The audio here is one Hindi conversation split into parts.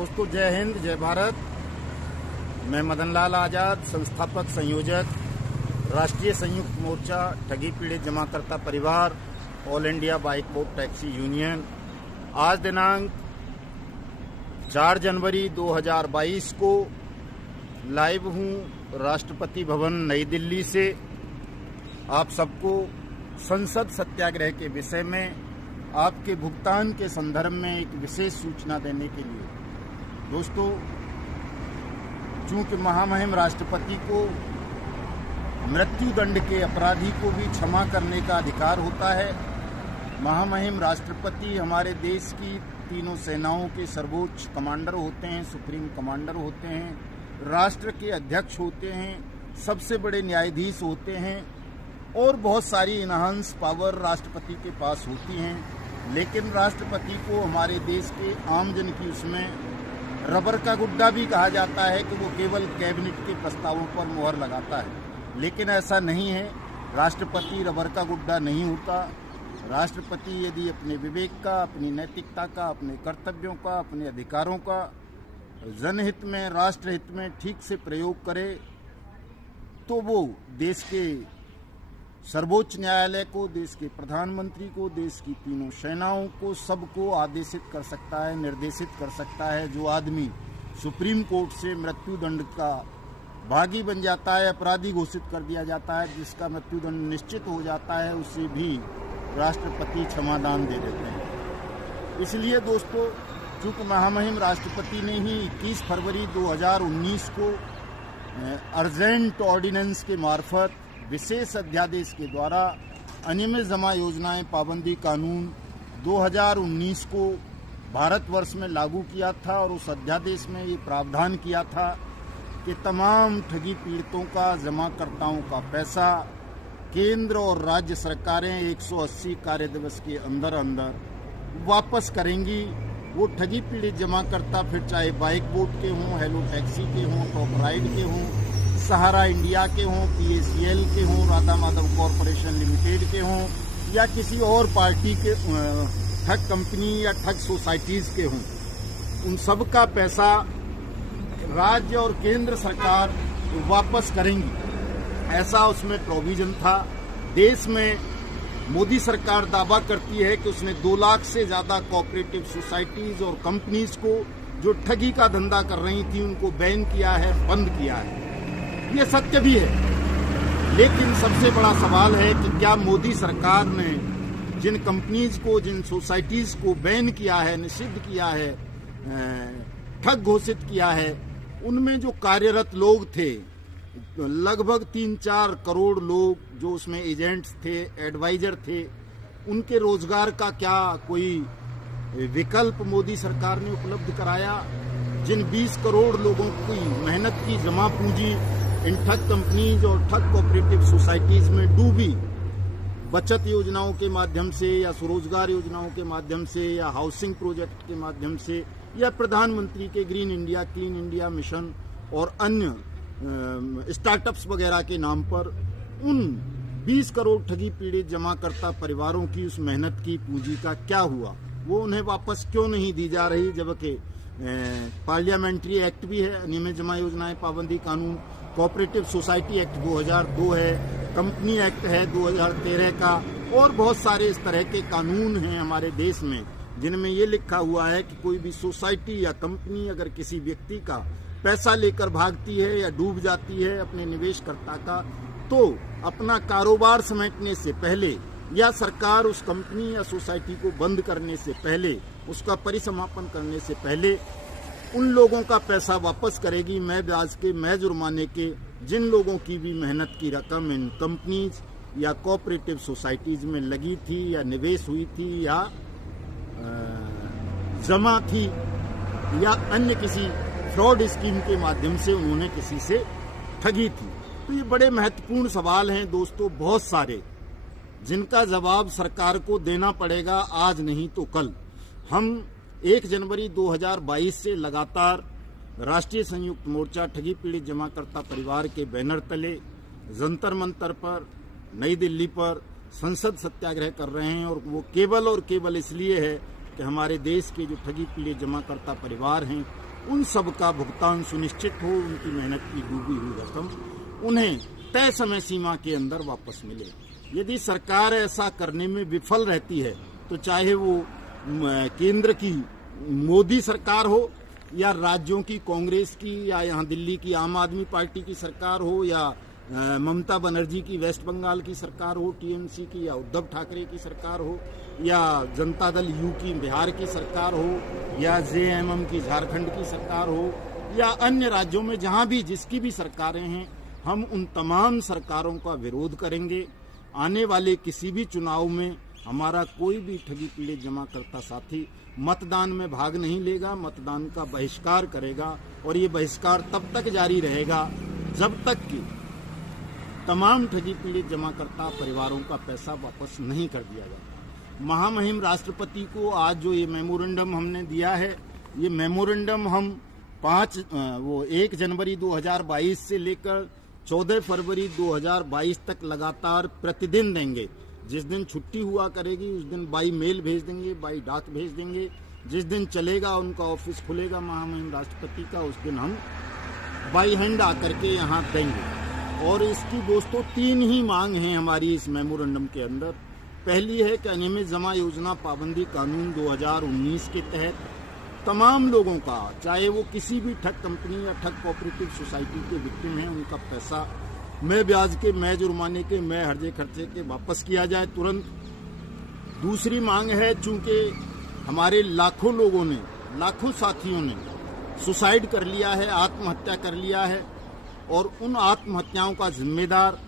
दोस्तों, जय हिंद, जय भारत। मैं मदन लाल आज़ाद, संस्थापक संयोजक, राष्ट्रीय संयुक्त मोर्चा ठगी पीड़ित जमाकर्ता परिवार, all India bike boat taxi union. आज दिनांक 4 जनवरी 2022 को लाइव हूँ राष्ट्रपति भवन नई दिल्ली से आप सबको संसद सत्याग्रह के विषय में आपके भुगतान के संदर्भ में एक विशेष सूचना देने के लिए। दोस्तों, चूंकि महामहिम राष्ट्रपति को मृत्युदंड के अपराधी को भी क्षमा करने का अधिकार होता है। महामहिम राष्ट्रपति हमारे देश की तीनों सेनाओं के सर्वोच्च कमांडर होते हैं, सुप्रीम कमांडर होते हैं, राष्ट्र के अध्यक्ष होते हैं, सबसे बड़े न्यायाधीश होते हैं और बहुत सारी इनहांस पावर राष्ट्रपति के पास होती हैं। लेकिन राष्ट्रपति को हमारे देश के आमजन की उसमें रबर का गुड्डा भी कहा जाता है कि वो केवल कैबिनेट के प्रस्तावों पर मुहर लगाता है, लेकिन ऐसा नहीं है। राष्ट्रपति रबर का गुड्डा नहीं होता। राष्ट्रपति यदि अपने विवेक का, अपनी नैतिकता का, अपने कर्तव्यों का, अपने अधिकारों का जनहित में, राष्ट्रहित में ठीक से प्रयोग करे तो वो देश के सर्वोच्च न्यायालय को, देश के प्रधानमंत्री को, देश की तीनों सेनाओं को, सबको आदेशित कर सकता है, निर्देशित कर सकता है। जो आदमी सुप्रीम कोर्ट से मृत्युदंड का भागी बन जाता है, अपराधी घोषित कर दिया जाता है, जिसका मृत्युदंड निश्चित हो जाता है, उसे भी राष्ट्रपति क्षमादान दे देते हैं। इसलिए दोस्तों, चूंकि महामहिम राष्ट्रपति ने ही 21 फरवरी 2019 को अर्जेंट ऑर्डिनेंस के मार्फत विशेष अध्यादेश के द्वारा अनियमित जमा योजनाएं पाबंदी कानून 2019 को भारतवर्ष में लागू किया था और उस अध्यादेश में ये प्रावधान किया था कि तमाम ठगी पीड़ितों का, जमाकर्ताओं का पैसा केंद्र और राज्य सरकारें 180 कार्य दिवस के अंदर वापस करेंगी। वो ठगी पीड़ित जमाकर्ता फिर चाहे बाइक बोट के हों, हेलो टैक्सी के हों, टॉप राइड के हों, सहारा इंडिया के हों, PACL के हों, राधा माधव कॉरपोरेशन लिमिटेड के हों, या किसी और पार्टी के ठग कंपनी या ठग सोसाइटीज़ के हों, उन सब का पैसा राज्य और केंद्र सरकार वापस करेंगी। ऐसा उसमें प्रोविजन था। देश में मोदी सरकार दावा करती है कि उसने 2 लाख से ज़्यादा कोऑपरेटिव सोसाइटीज़ और कंपनीज को जो ठगी का धंधा कर रही थी उनको बैन किया है, बंद किया है। ये सत्य भी है, लेकिन सबसे बड़ा सवाल है कि क्या मोदी सरकार ने जिन कंपनीज को, जिन सोसाइटीज़ को बैन किया है, निषिद्ध किया है, ठग घोषित किया है, उनमें जो कार्यरत लोग थे, लगभग 3-4 करोड़ लोग जो उसमें एजेंट्स थे, एडवाइजर थे, उनके रोजगार का क्या कोई विकल्प मोदी सरकार ने उपलब्ध कराया? जिन 20 करोड़ लोगों की मेहनत की जमा पूंजी इन ठग कंपनीज और ठग कोऑपरेटिव सोसाइटीज में डूबी, बचत योजनाओं के माध्यम से या स्वरोजगार योजनाओं के माध्यम से या हाउसिंग प्रोजेक्ट के माध्यम से या प्रधानमंत्री के green India, clean India mission और अन्य स्टार्टअप्स वगैरह के नाम पर उन 20 करोड़ ठगी पीड़ित जमाकर्ता परिवारों की उस मेहनत की पूंजी का क्या हुआ? वो उन्हें वापस क्यों नहीं दी जा रही? जबकि पार्लियामेंट्री एक्ट भी है, अनियमित जमा योजनाएं पाबंदी कानून, कोऑपरेटिव सोसाइटी एक्ट 2002 है, कंपनी एक्ट है 2013 का, और बहुत सारे इस तरह के कानून हैं हमारे देश में जिनमें ये लिखा हुआ है कि कोई भी सोसाइटी या कंपनी अगर किसी व्यक्ति का पैसा लेकर भागती है या डूब जाती है अपने निवेशकर्ता का, तो अपना कारोबार समेटने से पहले या सरकार उस कंपनी या सोसाइटी को बंद करने से पहले, उसका परिसमापन करने से पहले उन लोगों का पैसा वापस करेगी, मैं ब्याज के, मैं जुर्माने के, जिन लोगों की भी मेहनत की रकम इन कंपनीज या कोऑपरेटिव सोसाइटीज में लगी थी या निवेश हुई थी या जमा थी या अन्य किसी फ्रॉड स्कीम के माध्यम से उन्होंने किसी से ठगी थी। तो ये बड़े महत्वपूर्ण सवाल हैं दोस्तों, बहुत सारे, जिनका जवाब सरकार को देना पड़ेगा, आज नहीं तो कल। हम 1 जनवरी 2022 से लगातार राष्ट्रीय संयुक्त मोर्चा ठगी पीड़ित जमाकर्ता परिवार के बैनर तले जंतर मंतर पर, नई दिल्ली पर संसद सत्याग्रह कर रहे हैं। और वो केवल और केवल इसलिए है कि हमारे देश के जो ठगी पीड़ित जमाकर्ता परिवार हैं उन सब का भुगतान सुनिश्चित हो, उनकी मेहनत की डूबी हुई रकम उन्हें तय समय सीमा के अंदर वापस मिले। यदि सरकार ऐसा करने में विफल रहती है तो चाहे वो केंद्र की मोदी सरकार हो या राज्यों की कांग्रेस की या यहाँ दिल्ली की आम आदमी पार्टी की सरकार हो या ममता बनर्जी की वेस्ट बंगाल की सरकार हो, टीएमसी की, या उद्धव ठाकरे की सरकार हो, या जनता दल यू की बिहार की सरकार हो, या जेएमएम की झारखंड की सरकार हो, या अन्य राज्यों में जहां भी जिसकी भी सरकारें हैं, हम उन तमाम सरकारों का विरोध करेंगे। आने वाले किसी भी चुनाव में हमारा कोई भी ठगी पीड़ित जमाकर्ता साथी मतदान में भाग नहीं लेगा, मतदान का बहिष्कार करेगा। और ये बहिष्कार तब तक जारी रहेगा जब तक कि तमाम ठगी पीड़ित जमाकर्ता परिवारों का पैसा वापस नहीं कर दिया जाता। महामहिम राष्ट्रपति को आज जो ये मेमोरेंडम हमने दिया है, ये मेमोरेंडम हम 1 जनवरी 2022 से लेकर 14 फरवरी 2022 तक लगातार प्रतिदिन देंगे। जिस दिन छुट्टी हुआ करेगी उस दिन बाई मेल भेज देंगे, बाई डाक भेज देंगे। जिस दिन चलेगा उनका ऑफिस खुलेगा महामहिम राष्ट्रपति का, उस दिन हम बाई हैंड आकर के यहाँ देंगे। और इसकी दोस्तों 3 ही मांग हैं हमारी इस मेमोरेंडम के अंदर। पहली है कि अनियमित जमा योजना पाबंदी कानून 2019 के तहत तमाम लोगों का, चाहे वो किसी भी ठग कंपनी या ठग कोऑपरेटिव सोसाइटी के विक्टिम हैं, उनका पैसा मैं ब्याज के, मैं जुर्माने के, मैं हर्जे खर्चे के वापस किया जाए तुरंत। दूसरी मांग है, चूंकि हमारे लाखों लोगों ने, लाखों साथियों ने सुसाइड कर लिया है, आत्महत्या कर लिया है, और उन आत्महत्याओं का जिम्मेदार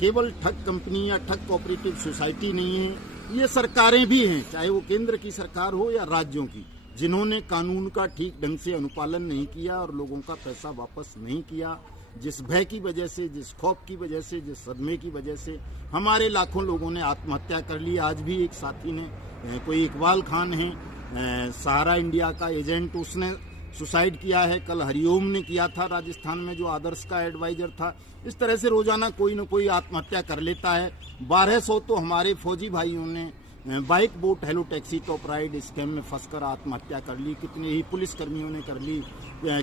केवल ठग कंपनी या ठग कोऑपरेटिव सोसाइटी नहीं है, ये सरकारें भी हैं, चाहे वो केंद्र की सरकार हो या राज्यों की, जिन्होंने कानून का ठीक ढंग से अनुपालन नहीं किया और लोगों का पैसा वापस नहीं किया। जिस भय की वजह से, जिस खौफ की वजह से, जिस सदमे की वजह से हमारे लाखों लोगों ने आत्महत्या कर ली। आज भी एक साथी ने, कोई इकबाल खान है, सहारा इंडिया का एजेंट, उसने सुसाइड किया है। कल हरिओम ने किया था राजस्थान में, जो आदर्श का एडवाइजर था। इस तरह से रोजाना कोई न कोई आत्महत्या कर लेता है। 1200 तो हमारे फौजी भाइयों ने bike boat hello taxi top ride scam में फंसकर आत्महत्या कर ली। कितने ही पुलिसकर्मियों ने कर ली,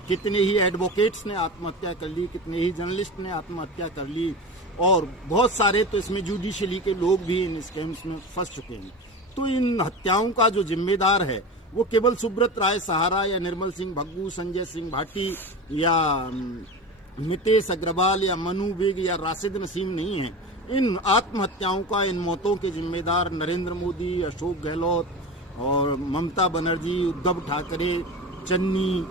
कितने ही एडवोकेट्स ने आत्महत्या कर ली, कितने ही जर्नलिस्ट ने आत्महत्या कर ली, और बहुत सारे तो इसमें जुडिशरी के लोग भी इन स्कैम्स में फंस चुके हैं। तो इन हत्याओं का जो जिम्मेदार है वो केवल सुब्रत राय सहारा या निर्मल सिंह भग्गू, संजय सिंह भाटी या नितेश अग्रवाल या मनु बेग या राशिद नसीम नहीं है। इन आत्महत्याओं का, इन मौतों के जिम्मेदार नरेंद्र मोदी, अशोक गहलोत और ममता बनर्जी, उद्धव ठाकरे, चन्नी,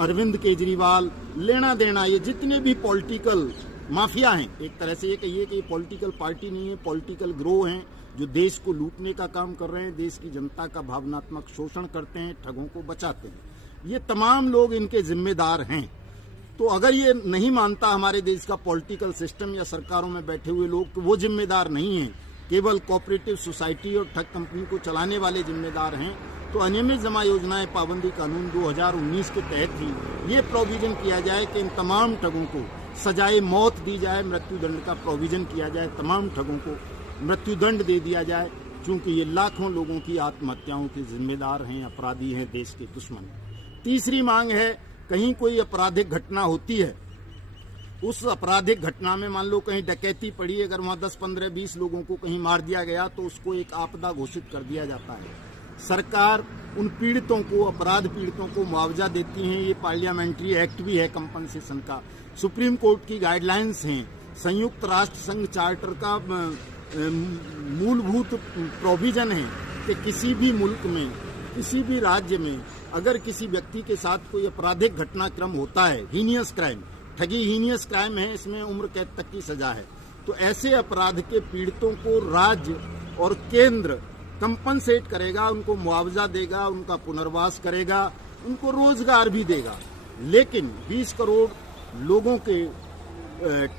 अरविंद केजरीवाल, लेना देना, ये जितने भी पॉलिटिकल माफिया हैं, एक तरह से ये कहिए कि ये पॉलिटिकल पार्टी नहीं है, पॉलिटिकल ग्रोह हैं, जो देश को लूटने का काम कर रहे हैं, देश की जनता का भावनात्मक शोषण करते हैं, ठगों को बचाते हैं। ये तमाम लोग इनके जिम्मेदार हैं। तो अगर ये नहीं मानता हमारे देश का पॉलिटिकल सिस्टम या सरकारों में बैठे हुए लोग कि वो जिम्मेदार नहीं हैं, केवल कोऑपरेटिव सोसाइटी और ठग कंपनी को चलाने वाले जिम्मेदार हैं, तो अनियमित जमा योजनाएं पाबंदी कानून 2019 के तहत ही ये प्रोविजन किया जाए कि इन तमाम ठगों को सजाए मौत दी जाए, मृत्युदंड का प्रोविजन किया जाए, तमाम ठगों को मृत्युदंड दे दिया जाए, क्योंकि ये लाखों लोगों की आत्महत्याओं के जिम्मेदार हैं, अपराधी हैं, देश के दुश्मन। तीसरी मांग है, कहीं कोई आपराधिक घटना होती है, उस आपराधिक घटना में मान लो कहीं डकैती पड़ी, अगर वहां 10, 15, 20 लोगों को कहीं मार दिया गया तो उसको एक आपदा घोषित कर दिया जाता है। सरकार उन पीड़ितों को, अपराध पीड़ितों को मुआवजा देती है। ये पार्लियामेंट्री एक्ट भी है कंपनसेशन का, सुप्रीम कोर्ट की गाइडलाइंस हैं, संयुक्त राष्ट्र संघ चार्टर का मूलभूत प्रोविजन है कि किसी भी मुल्क में, किसी भी राज्य में अगर किसी व्यक्ति के साथ कोई आपराधिक घटनाक्रम होता है, हीनियस क्राइम, ठगी हीनियस क्राइम है, इसमें उम्र कैद तक की सजा है, तो ऐसे अपराध के पीड़ितों को राज्य और केंद्र कंपनसेट करेगा, उनको मुआवजा देगा, उनका पुनर्वास करेगा, उनको रोजगार भी देगा। लेकिन 20 करोड़ लोगों के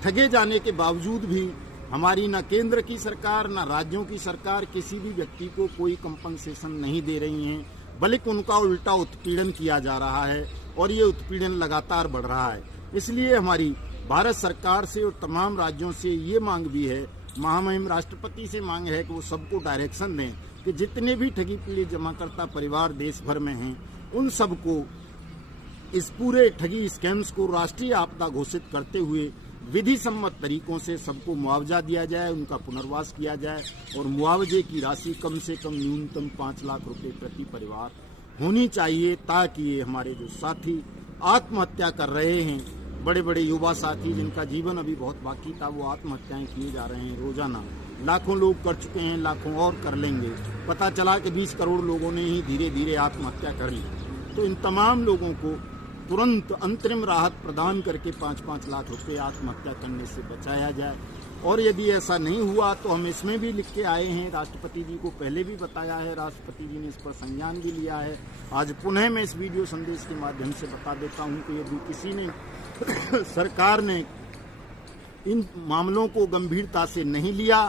ठगे जाने के बावजूद भी हमारी ना केंद्र की सरकार ना राज्यों की सरकार किसी भी व्यक्ति को कोई कंपनसेशन नहीं दे रही हैं, बल्कि उनका उल्टा उत्पीड़न किया जा रहा है और ये उत्पीड़न लगातार बढ़ रहा है। इसलिए हमारी भारत सरकार से और तमाम राज्यों से ये मांग भी है, महामहिम राष्ट्रपति से मांग है कि वो सबको डायरेक्शन दें कि जितने भी ठगी पीड़ित जमाकर्ता परिवार देश भर में हैं, उन सबको इस पूरे ठगी स्कैम्स को राष्ट्रीय आपदा घोषित करते हुए विधि सम्मत तरीकों से सबको मुआवजा दिया जाए, उनका पुनर्वास किया जाए और मुआवजे की राशि कम से कम न्यूनतम 5 लाख रुपए प्रति परिवार होनी चाहिए, ताकि ये हमारे जो साथी आत्महत्या कर रहे हैं, बड़े बड़े युवा साथी जिनका जीवन अभी बहुत बाकी था, वो आत्महत्याएं किए जा रहे हैं। रोजाना लाखों लोग कर चुके हैं, लाखों और कर लेंगे। पता चला कि 20 करोड़ लोगों ने ही धीरे धीरे आत्महत्या कर ली। तो इन तमाम लोगों को तुरंत अंतरिम राहत प्रदान करके 5-5 लाख रुपए आत्महत्या करने से बचाया जाए। और यदि ऐसा नहीं हुआ तो हम इसमें भी लिख के आए हैं, राष्ट्रपति जी को पहले भी बताया है, राष्ट्रपति जी ने इस पर संज्ञान भी लिया है। आज पुनः मैं इस वीडियो संदेश के माध्यम से बता देता हूं कि यदि किसी ने सरकार ने इन मामलों को गंभीरता से नहीं लिया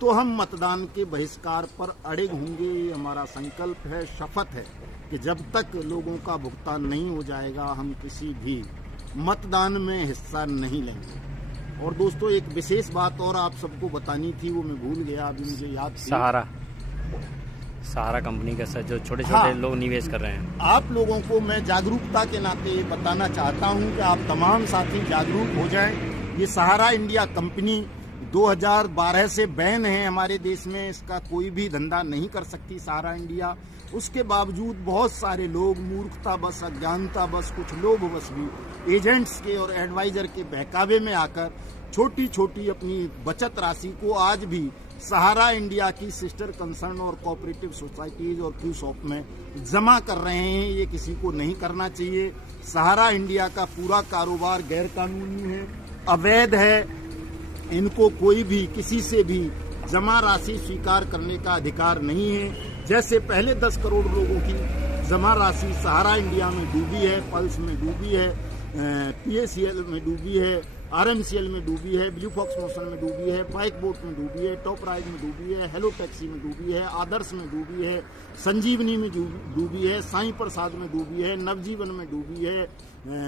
तो हम मतदान के बहिष्कार पर अड़े होंगे। ये हमारा संकल्प है, शपथ है कि जब तक लोगों का भुगतान नहीं हो जाएगा हम किसी भी मतदान में हिस्सा नहीं लेंगे। और दोस्तों, एक विशेष बात और आप सबको बतानी थी, वो मैं भूल गया, अभी मुझे याद थी। सहारा कंपनी का जो छोटे छोटे लोग निवेश कर रहे हैं, आप लोगों को मैं जागरूकता के नाते बताना चाहता हूं कि आप तमाम साथी जागरूक हो जाएं। ये सहारा इंडिया कंपनी 2012 से बैन है हमारे देश में, इसका कोई भी धंधा नहीं कर सकती सहारा इंडिया। उसके बावजूद बहुत सारे लोग मूर्खता बस, अज्ञानता बस, कुछ लोग बस भी एजेंट्स के और एडवाइजर के बहकावे में आकर छोटी छोटी अपनी बचत राशि को आज भी सहारा इंडिया की सिस्टर कंसर्न और कोऑपरेटिव सोसाइटीज और क्यू शॉप में जमा कर रहे हैं। ये किसी को नहीं करना चाहिए। सहारा इंडिया का पूरा कारोबार गैर कानूनी है, अवैध है। इनको कोई भी किसी से भी जमा राशि स्वीकार करने का अधिकार नहीं है। जैसे पहले 10 करोड़ लोगों की जमा राशि सहारा इंडिया में डूबी है, पल्स में डूबी है, PACL में डूबी है, RMCL में डूबी है, ब्लू फॉक्स मोशन में डूबी है, बाइक बोट में डूबी है, टॉप राइड में डूबी है, हेलो टैक्सी में डूबी है, आदर्श में डूबी है, संजीवनी में डूबी है, साईं प्रसाद में डूबी है, नवजीवन में डूबी है,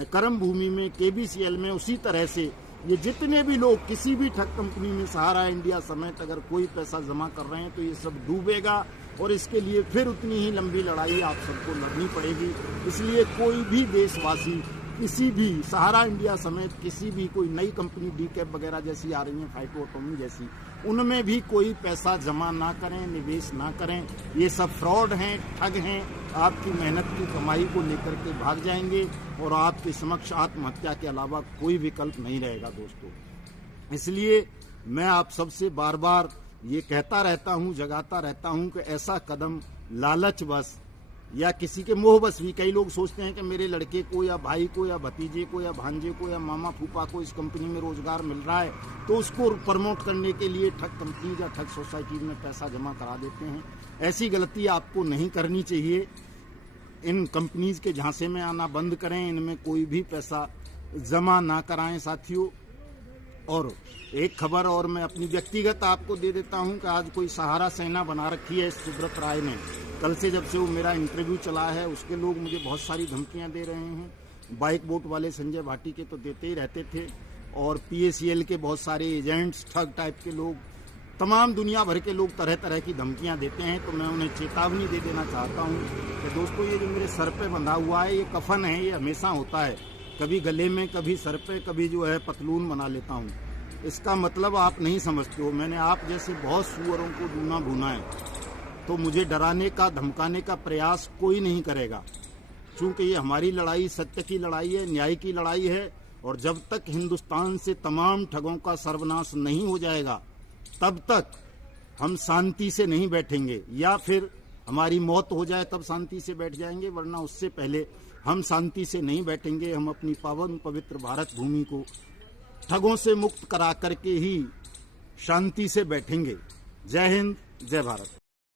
करम भूमि में, KBCL में। उसी तरह से ये जितने भी लोग किसी भी ठग कंपनी में सहारा इंडिया समेत अगर कोई पैसा जमा कर रहे हैं तो ये सब डूबेगा और इसके लिए फिर उतनी ही लंबी लड़ाई आप सबको लड़नी पड़ेगी। इसलिए कोई भी देशवासी किसी भी सहारा इंडिया समेत किसी भी कोई नई कंपनी डीकैप वगैरह जैसी आ रही है, फाइटो एटॉमी जैसी, उनमें भी कोई पैसा जमा ना करें, निवेश ना करें। ये सब फ्रॉड हैं, ठग हैं, आपकी मेहनत की कमाई को लेकर के भाग जाएंगे और आपके समक्ष आत्महत्या के अलावा कोई विकल्प नहीं रहेगा दोस्तों। इसलिए मैं आप सबसे बार बार ये कहता रहता हूँ, जगाता रहता हूँ कि ऐसा कदम लालच बस या किसी के मोह बस भी, कई लोग सोचते हैं कि मेरे लड़के को या भाई को या भतीजे को या भांजे को या मामा फूफा को इस कंपनी में रोजगार मिल रहा है तो उसको प्रमोट करने के लिए ठग कंपनी या ठग सोसाइटी में पैसा जमा करा देते हैं। ऐसी गलती आपको नहीं करनी चाहिए। इन कंपनीज के झांसे में आना बंद करें, इनमें कोई भी पैसा जमा ना कराएं साथियों। और एक खबर और मैं अपनी व्यक्तिगत आपको दे देता हूं कि आज कोई सहारा सेना बना रखी है सुब्रत राय ने। कल से जब से वो मेरा इंटरव्यू चला है उसके लोग मुझे बहुत सारी धमकियां दे रहे हैं। बाइक बोट वाले संजय भाटी के तो देते ही रहते थे और PACL के बहुत सारे एजेंट्स, ठग टाइप के लोग, तमाम दुनिया भर के लोग तरह तरह की धमकियां देते हैं। तो मैं उन्हें चेतावनी दे देना चाहता हूं कि दोस्तों, ये जो मेरे सर पे बंधा हुआ है ये कफन है, ये हमेशा होता है, कभी गले में, कभी सर पे, कभी जो है पतलून बना लेता हूँ। इसका मतलब आप नहीं समझते हो। मैंने आप जैसे बहुत सुअरों को ढूंढा भूना है, तो मुझे डराने का, धमकाने का प्रयास कोई नहीं करेगा, क्योंकि ये हमारी लड़ाई सत्य की लड़ाई है, न्याय की लड़ाई है। और जब तक हिंदुस्तान से तमाम ठगों का सर्वनाश नहीं हो जाएगा तब तक हम शांति से नहीं बैठेंगे। या फिर हमारी मौत हो जाए तब शांति से बैठ जाएंगे, वरना उससे पहले हम शांति से नहीं बैठेंगे। हम अपनी पावन पवित्र भारत भूमि को ठगों से मुक्त करा करके ही शांति से बैठेंगे। जय हिंद, जय भारत।